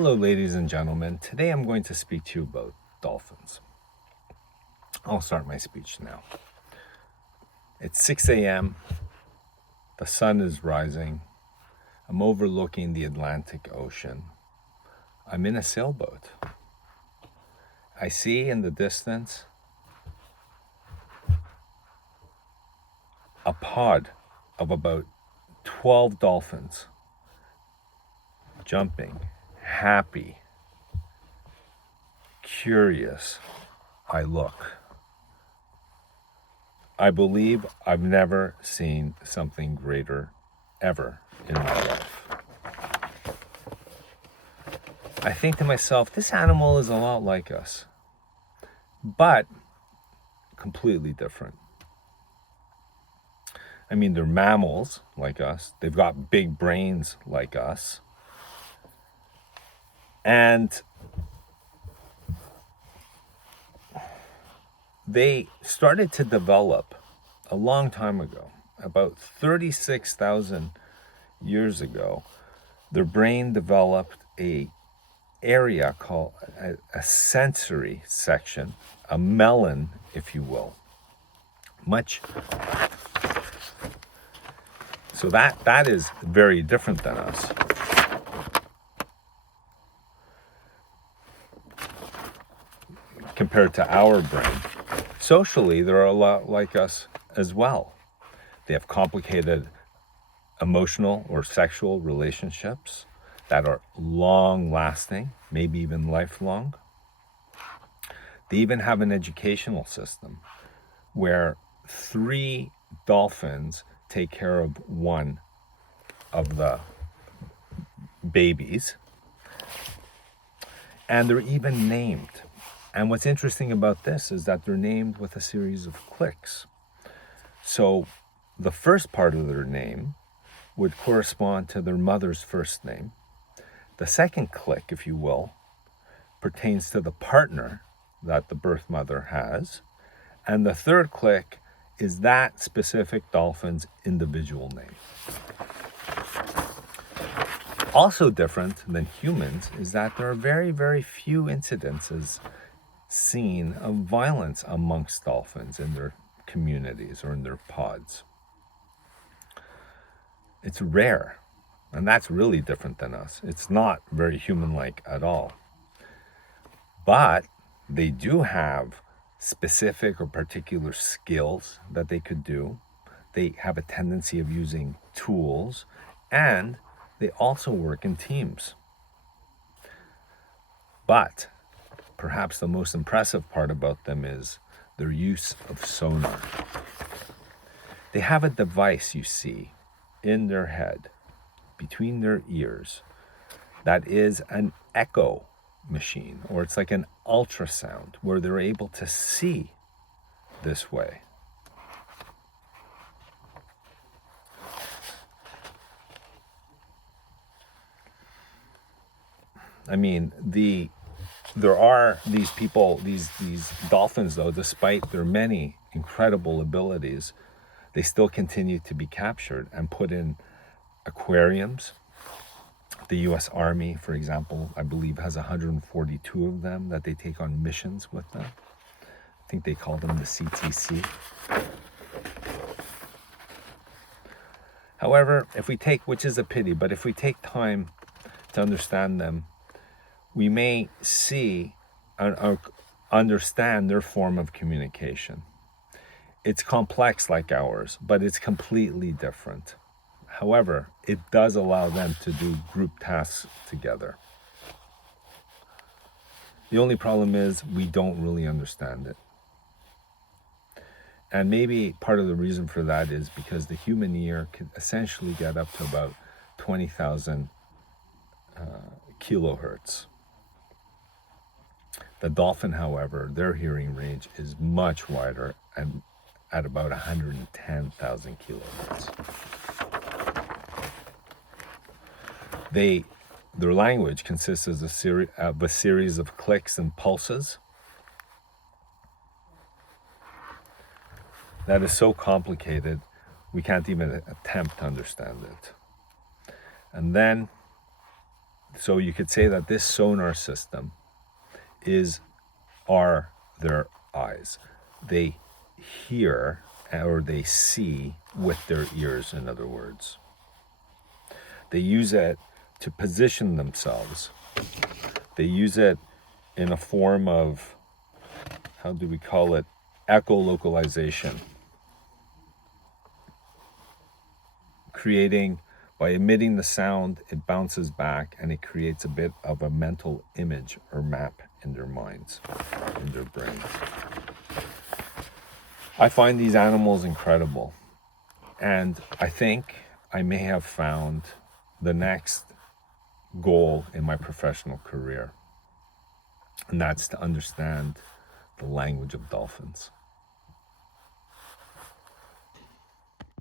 Hello, ladies and gentlemen. Today I'm going to speak to you about dolphins. I'll start my speech now. It's 6 a.m. The sun is rising. I'm overlooking the Atlantic Ocean. I'm in a sailboat. I see in the distance a pod of about 12 dolphins jumping, happy, curious. I look. I believe I've never seen something greater ever in my life. I think to myself, this animal is a lot like us, but completely different. I mean, they're mammals like us. They've got big brains like us. And they started to develop a long time ago, about 36,000 years ago. Their brain developed a area called a sensory section, a melon, if you will. So that is very different than us. Compared to our brain. Socially, they're a lot like us as well. They have complicated emotional or sexual relationships that are long-lasting, maybe even lifelong. They even have an educational system where 3 dolphins take care of one of the babies, and they're even named. And what's interesting about this is that they're named with a series of clicks. So the first part of their name would correspond to their mother's first name. The second click, if you will, pertains to the partner that the birth mother has. And the third click is that specific dolphin's individual name. Also different than humans is that there are very, very few incidences seen of violence amongst dolphins in their communities or in their pods. It's rare, and that's really different than us. It's not very human-like at all. But they do have specific or particular skills that they could do. They have a tendency of using tools, and they also work in teams. But perhaps the most impressive part about them is their use of sonar. They have a device, you see, in their head, between their ears, that is an echo machine, or it's like an ultrasound, where they're able to see this way. I mean, there are these people, these dolphins, though, despite their many incredible abilities, they still continue to be captured and put in aquariums. The U.S. Army, for example, I believe has 142 of them that they take on missions with them. I think they call them the CTC. However, which is a pity, but if we take time to understand them, we may see and understand their form of communication. It's complex like ours, but it's completely different. However, it does allow them to do group tasks together. The only problem is we don't really understand it. And maybe part of the reason for that is because the human ear can essentially get up to about 20,000 kilohertz. The dolphin, however, their hearing range is much wider and at about 110,000 kilohertz. Their language consists of a series of clicks and pulses that is so complicated we can't even attempt to understand it. And then So you could say that this sonar system are their eyes. They hear or they see with their ears, in other words. They use it to position themselves. They use it in a form of, how do we call it, echolocalization. Creating, by emitting the sound, it bounces back and it creates a bit of a mental image or map in their minds, in their brains. I find these animals incredible. And I think I may have found the next goal in my professional career. And that's to understand the language of dolphins.